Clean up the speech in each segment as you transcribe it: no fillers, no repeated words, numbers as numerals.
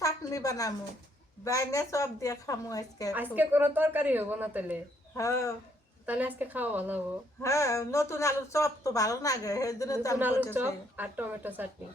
চাটনি বানামু, বাইনে সব দিয়ে খামু আজকে। আজকে কোনো তরকারি হবো না তাহলে? হ্যাঁ তাহলে আজকে খাওয়া ভালো হবো। হ্যাঁ, নতুন আলুর চপ তো ভালো লাগে, সেই জন্য তো নতুন আমি আলুর করতেছি। চপ আর টমেটো চাটনি।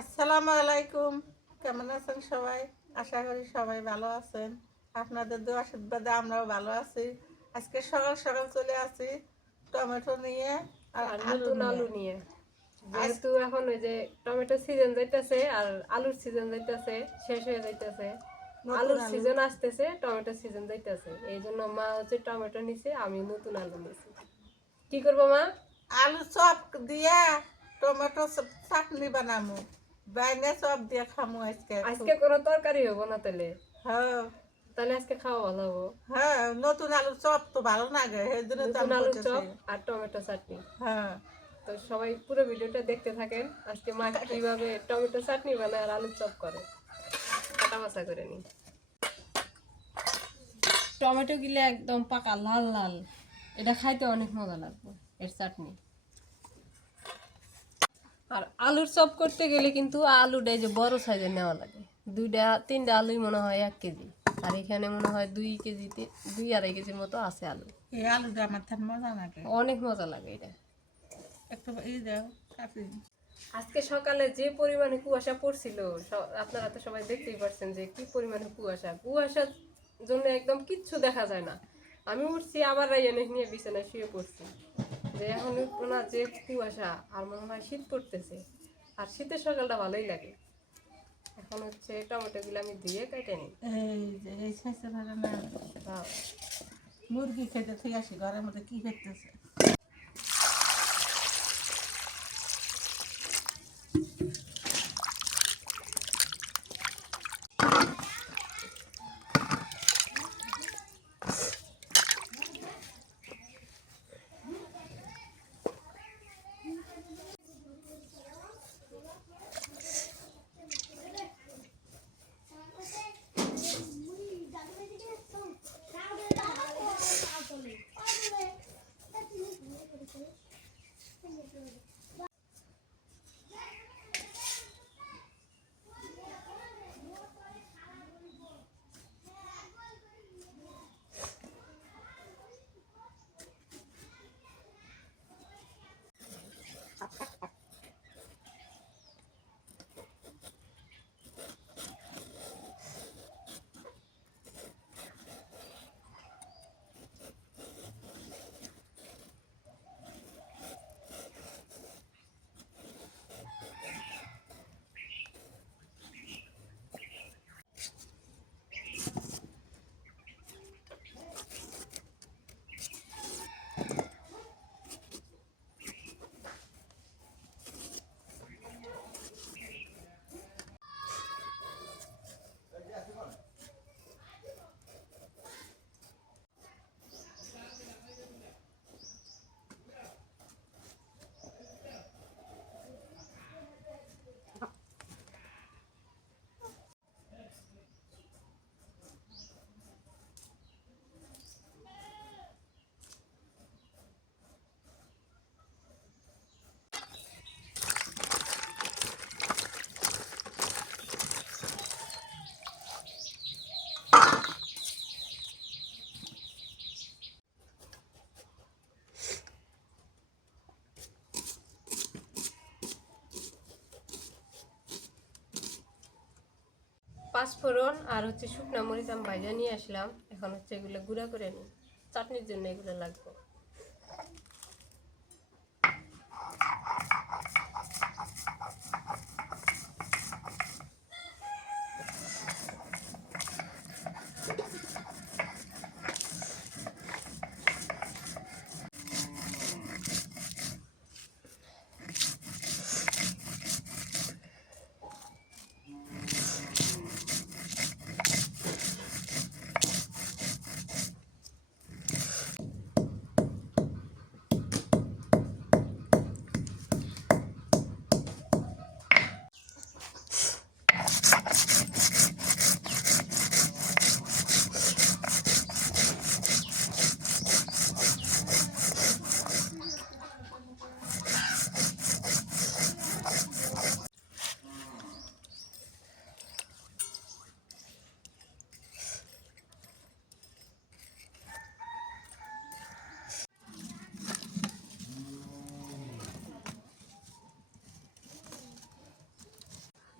আসসালামু আলাইকুম, কেমন আছেন সবাই? আশা করি সবাই ভালো আছেন। আপনাদের দোয়া আশীর্বাদে আমরাও ভালো আছি। আজকে সকাল সকাল চলে আসি টমেটো নিয়ে আর আর আলু নতুন নিয়ে। আলু নিয়ে, আজ যেহেতু এখন ওই যে টমেটো সিজন যাইতেছে আর আলুর সিজন যাইতেছে, শেষ হয়ে যাইতেছে। নতুন আলুর আলু, সিজন আসতেছে, টমেটো সিজন যাইতেছে, এই জন্য মা হচ্ছে টমেটো নিছে, আমি নতুন আলু নিছি। কি করবো মা? আলু চপ দিয়ে টমেটো চাটনি বানামু, বাইনে চপ দিয়ে খামু আজকে। আজকে কোনো তরকারি হবো না তাহলে? হ্যাঁ তাহলে আজকে খাওয়া ভালো হবো। হ্যাঁ, নতুন আলুর চপ তো ভালো লাগে, সেই জন্য তো নতুন আমি আলুর করতেছি। চপ আর টমেটো চাটনি। হ্যাঁ তো সবাই পুরো ভিডিওটা দেখতে থাকেন, আজকে মা কিভাবে টমেটো চাটনি বানায় আর আলুর চপ করে। কাটা বাছা করে নি। টমেটো গুলো একদম পাকা লাল লাল, এটা খাইতে অনেক মজা লাগবে এর চাটনি। আর আলুর চপ করতে গেলে কিন্তু আলুটা যে বড় সাইজের নেওয়া লাগে, 2-3টা আলুই মনে হয় 1 কেজি, আর এখানে মনে হয় 2 কেজি 2-2.5 কেজির মতো আছে আলু। এই আলুটা আমার তার মজা লাগে, অনেক মজা লাগে এটা। একটু এই দাও কাটি। আজকে সকালে যে পরিমাণে কুয়াশা পড়ছিল, আপনারা তো সবাই দেখতেই পাচ্ছেন যে কি পরিমাণে কুয়াশার জন্য একদম কিচ্ছু দেখা যায় না। আমি উঠছি আবার রাইয়ানে নিয়ে বিছানায় শুয়ে পড়ছি, যে এখন উঠবো না, যে কুয়াশা, আর মনে হয় শীত পড়তেছে। আর শীতের সকালটা ভালোই লাগে। এখন হচ্ছে টমেটো গুলো আমি ধুয়ে কেটে নিই। এই যে এই শেষে ধরে না, হ্যাঁ, মুরগি খেতে থেকে আসি ঘরের মধ্যে কি খেতেছে। পাঁচফোড়ন আর হচ্ছে শুকনো মরিচ আমি ভাজা নিয়ে আসলাম, এখন হচ্ছে এগুলো গুঁড়া করে নিই, চাটনির জন্য এগুলো লাগবে।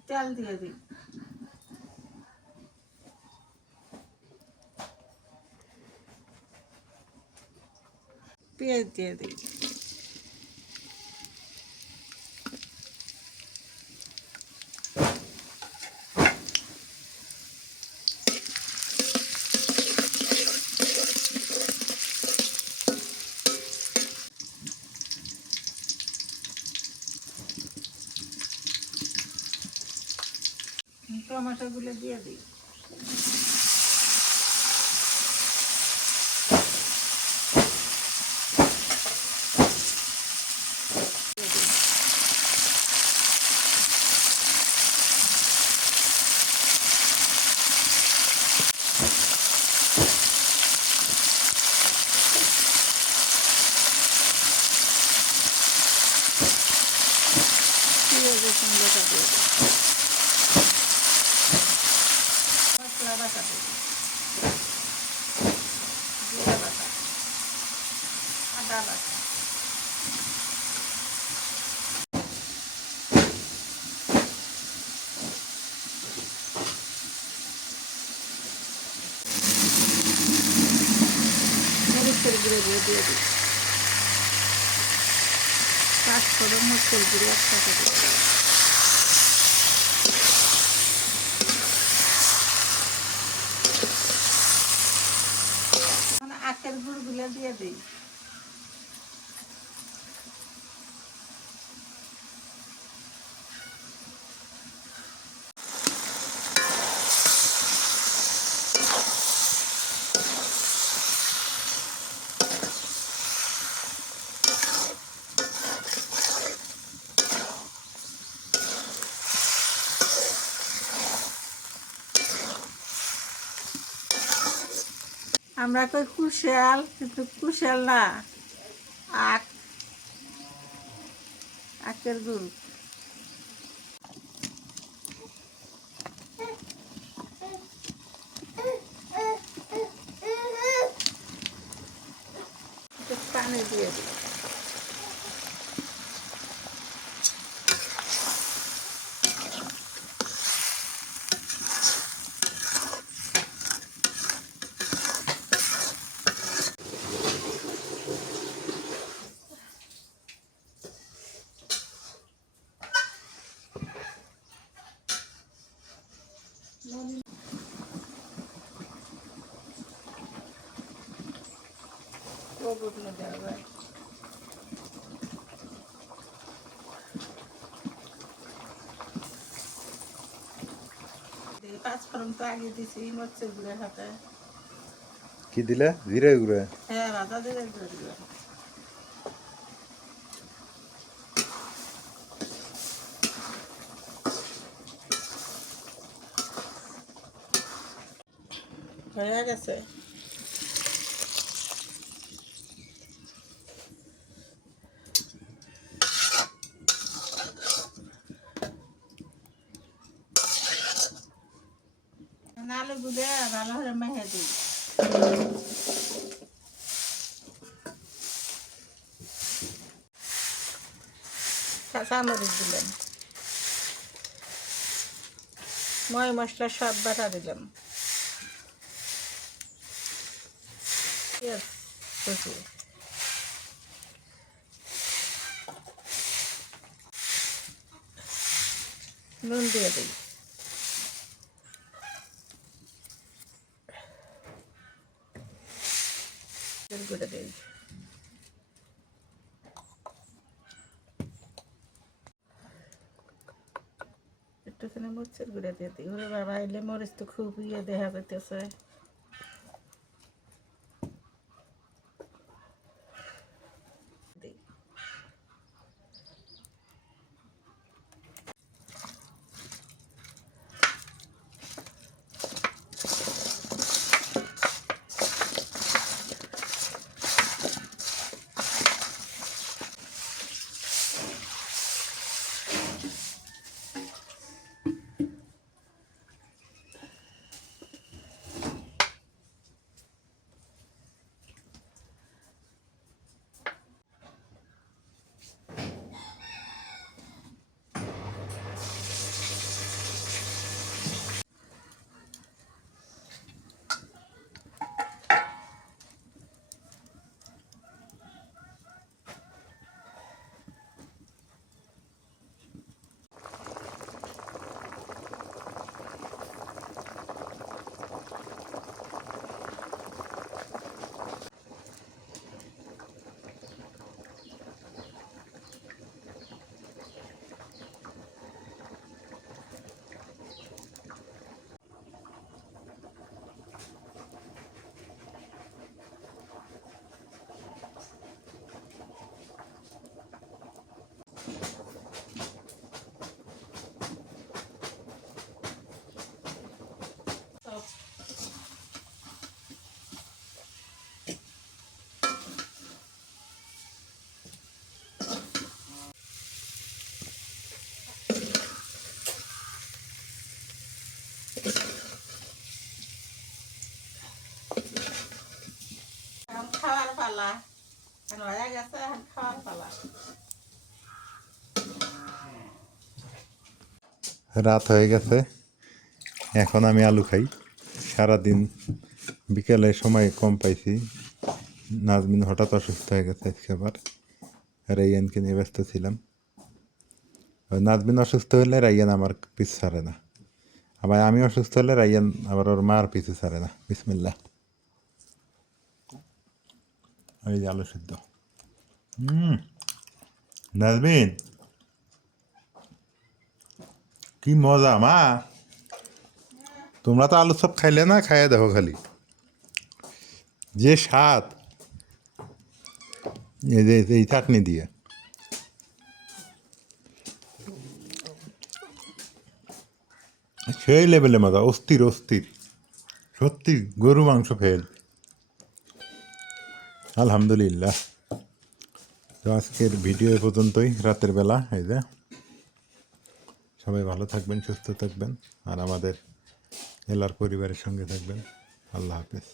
তেল দিয়ে দিই। পেঁয়াজ দিয়ে দিই। টমেটোগুলো দিয়ে দিই। পেঁয়াজের সঙ্গে দিয়ে দিই। মশলা বাটা দিই। জিরা বাটা, আদা বাটা, মরিচের গুঁড়ো দিয়ে দিই। পাঁচফোড়ন, মরিচের গুঁড়ো একসাথে দিই। আখের গুড়গুলো দিয়ে দিই। আমরা কই কুশাল, কিন্তু কুশাল না, আখ, আখের গুড়। একটু পানি দিয়ে দিই। ওগুলো দেওয়া যায়। পাঁচফোড়ন তো আগে দিছি, মরিচের গুঁড়োর সাথে। কি দিলে? জিরে গুঁড়ো? হ্যাঁ, ভাজা জিরে গুঁড়ো দিলাম। হয়ে গেছে। আলুগুলো ভালো করে মেখে দিই। কাঁচামরিচ দিলাম। ময় মশলা সব বাটা দিলাম, পেঁয়াজ কুচি, নুন দিয়ে দিই, গুঁড়ো দিই, একটুখানি মরিচের গুঁড়ো দিয়ে দিই। ওরে বাবা, এলে মরিচ তো খুব দেখা যাইতেছে। এখন খাওয়ার পালা, এখন হয়ে গেছে, এখন খাওয়ার পালা। রাত হয়ে গেছে, এখন আমি আলু খাই। সারাদিন বিকেলে সময় কম পাইছি। নাজমিন হঠাৎ অসুস্থ হয়ে গেছে আজকে আবার, রাইয়ানকে নিয়ে ব্যস্ত ছিলাম। নাজমিন অসুস্থ হলে রাইয়ান আমার পিছু ছাড়ে না, আবার আমি অসুস্থ হলে রাইয়ান আবার ওর মার পিছু ছাড়ে না। বিসমিল্লাহ। এই যে আলু সিদ্ধ। নাজমিন, কি মজা মা! তোমরা তো আলু সব খাইলে না, খাইয়ে দেখো খালি যে স্বাদ। এই যে এই চাটনি দিয়ে সেই লেভেলে মজা, অস্থির অস্থির, সত্যি গরু মাংস ফেল। আলহামদুলিল্লাহ। তো আজকের ভিডিও এ পর্যন্তই, রাতের বেলা। এই যে সবাই ভালো থাকবেন, সুস্থ থাকবেন, আর আমাদের এলার পরিবারের সঙ্গে থাকবেন। আল্লাহ হাফেজ।